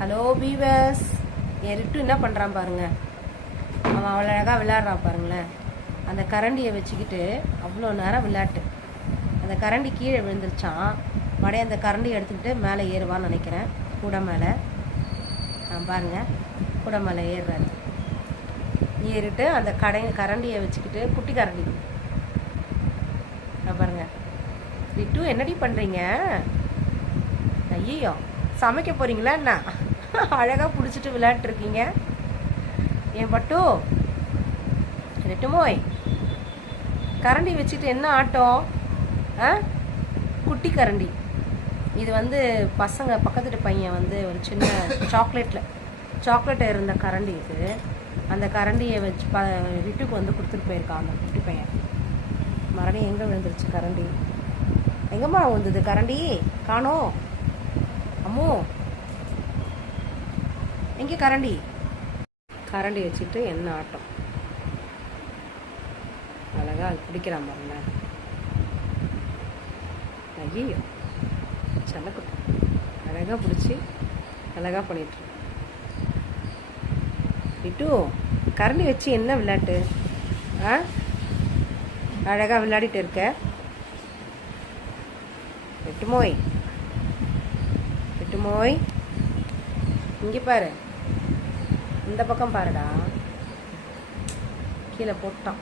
Hello beavers, என் writ என்ன பண்ணுறான் பாருங்க. அவன் அவ்வளோ அழகாக விளையாடுறான் பாருங்களேன். அந்த கரண்டியை வச்சுக்கிட்டு அவ்வளோ நேரம் விளையாட்டு. அந்த கரண்டி கீழே விழுந்துருச்சான். மடைய அந்த கரண்டியை எடுத்துக்கிட்டு மேலே ஏறுவான்னு நினைக்கிறேன். கூடை மேலே பாருங்கள், கூடை மேலே ஏறுறாரு. ஏறிட்டு அந்த கரண்டியை வச்சுக்கிட்டு குட்டி கரண்டி பாருங்க. ரிட்டு என்னடி பண்ணுறீங்க? ஐயோ, சமைக்க போகிறீங்களா என்ன? அழகாக பிடிச்சிட்டு விளையாட்டுருக்கீங்க என் பட்டு. ரெட்டுமோய், கரண்டி வச்சுட்டு என்ன ஆட்டம்? குட்டி கரண்டி இது பசங்க பக்கத்து பையன் ஒரு சின்ன சாக்லேட் இருந்த கரண்டி இது. அந்த கரண்டியை வச்சு ரிட்டுக்கு கொடுத்துட்டு போயிருக்கான் அந்த குட்டி பையன். மறுபடியும் எங்கே விழுந்துருச்சு கரண்டி? எங்கம்மா விழுந்தது கரண்டி? காணோம். அம்மோ, எங்கே கரண்டி? கரண்டி வச்சுட்டு என்ன ஆட்டம்? அழகா அது பிடிக்கிறான் பாருங்க. ஐயோ, செல்லக்குட்டி அழகாக பிடிச்சி அழகாக பண்ணிட்டு. ரிட்டு, கரண்டி வச்சு என்ன விளையாட்டு? அழகாக விளையாடிட்டு இருக்க. ரெட்டுமோய், ரெட்டுமோய், இங்கே பாரு, இந்த பக்கம் பாருடா. கீழே போட்டான்.